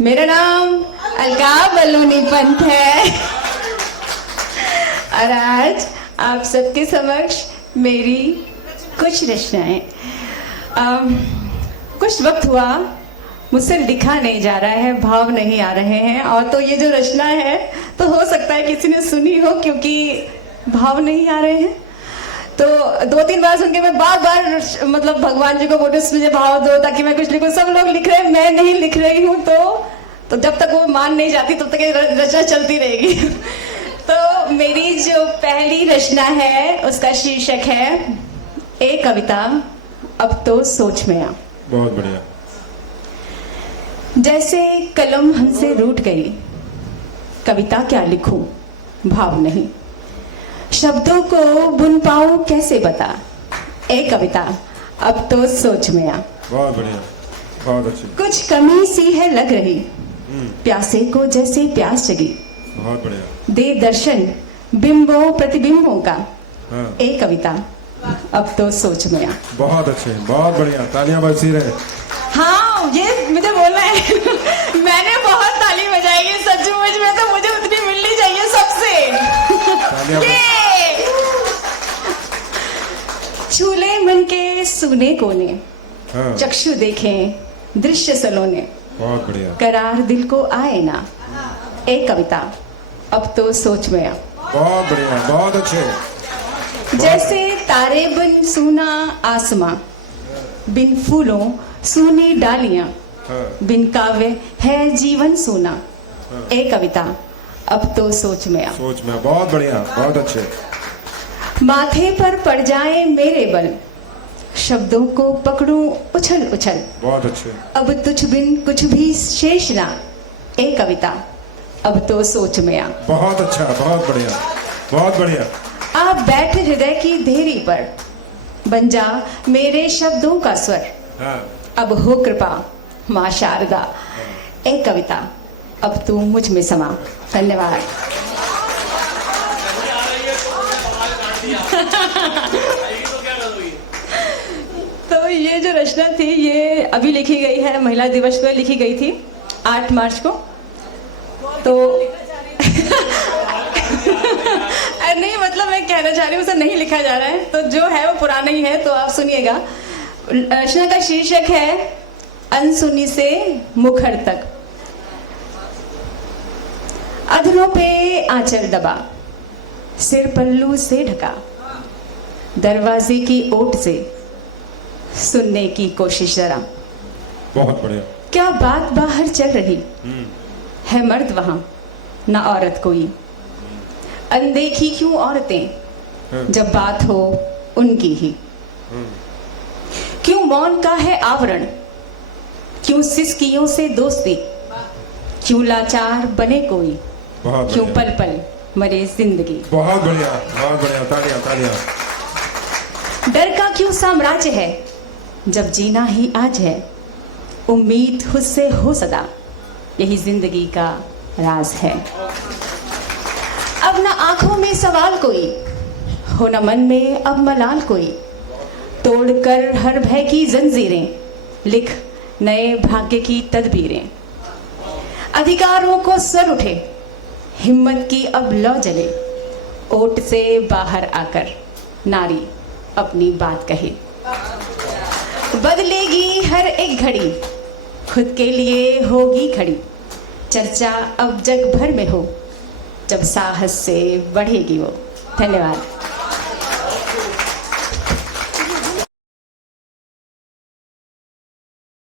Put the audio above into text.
मेरा नाम अलका बलूनी पंत है और आज आप सबके समक्ष मेरी कुछ रचनाएं। कुछ वक्त हुआ मुझसे लिखा नहीं जा रहा है, भाव नहीं आ रहे हैं, और तो ये जो रचना है तो हो सकता है किसी ने सुनी हो क्योंकि भाव नहीं आ रहे हैं। तो 2-3 बार सुन के मैं बार मतलब भगवान जी को बोलती हूँ मुझे भाव दो ताकि मैं कुछ लिखूं। सब लोग लिख रहे हैं, मैं नहीं लिख रही हूँ। तो जब तक वो मान नहीं जाती तब तक ये रचना चलती रहेगी। तो मेरी जो पहली रचना है उसका शीर्षक है एक कविता अब तो सोच में आ। बहुत बढ़िया। जैसे कलम हमसे रूठ गई, कविता क्या लिखूं, भाव नहीं, शब्दों को बुन पाऊं कैसे बता, एक कविता अब तो सोच में आ। बहुत बढ़िया, बहुत अच्छी। कुछ कमी सी है लग रही, प्यासे को जैसे प्यास जगी, बहुत बढ़िया। दे दर्शन बिंबों प्रतिबिंबों का, हाँ। एक कविता अब तो सोच में आ। बहुत अच्छे, बहुत बढ़िया, तालियां बजती रहे। हाँ, ये मुझे बोलना है। मैंने बहुत ताली बजाई है सचमुच में, तो मुझे उतनी मिलनी चाहिए सबसे। छूले मन के सुने कोने, हाँ। चक्षु देखें दृश्य सलोने, बहुत बढ़िया। करार दिल को आए ना, एक कविता अब तो सोच में आ। बहुत बढ़िया, बहुत अच्छे। जैसे तारे बिन सूना आसमां, बिन फूलों सूनी डालियां, हाँ। बिन काव्य है जीवन सूना, एक कविता अब तो सोच में आ। सोच में, बहुत बढ़िया, बहुत अच्छे। माथे पर पड़ जाए मेरे बल, शब्दों को पकड़ूं उछल उछल, बहुत अच्छे। अब तुझ बिन कुछ भी शेष ना, एक कविता अब तो सोच में आ। बहुत अच्छा, बहुत बढ़िया, बहुत बढ़िया। आप बैठे हृदय की देरी पर, बन जा मेरे शब्दों का स्वर, हाँ। अब हो कृपा माँ शारदा, एक कविता अब तू मुझ में समा। धन्यवाद। तो ये जो रचना थी ये अभी लिखी गई है, महिला दिवस पर लिखी गई थी 8 मार्च को। तो नहीं, मतलब मैं कहना चाह रही हूँ उसे नहीं लिखा जा रहा है, तो जो है वो पुराना ही है, तो आप सुनिएगा। रचना का शीर्षक है अनसुनी से मुखर तक। अधरों पे आंचल दबा, सिर पल्लू से ढका, दरवाजे की ओट से सुनने की कोशिश जरा। बहुत बढ़िया। क्या बात बाहर चल रही है, मर्द वहां ना औरत कोई, अनदेखी क्यों औरतें जब बात हो उनकी ही, क्यों मौन का है आवरण, क्यों सिसकियों से दोस्ती, क्यों लाचार बने कोई, क्यों पल पल मरे जिंदगी। बहुत बढ़िया, बहुत बढ़िया, तालियां तालियां। डर का क्यों साम्राज्य है जब जीना ही आज है, उम्मीद खुद से हो सदा, यही जिंदगी का राज है। अब न आंखों में सवाल कोई हो, न मन में अब मलाल कोई, तोड़कर हर भय की जंजीरें, लिख नए भाग्य की तदबीरें। अधिकारों को सर उठे, हिम्मत की अब लौ जले, ओट से बाहर आकर नारी अपनी बात कहे। बदलेगी हर एक घड़ी, खुद के लिए होगी खड़ी, चर्चा अब जग भर में हो, जब साहस से बढ़ेगी वो। धन्यवाद।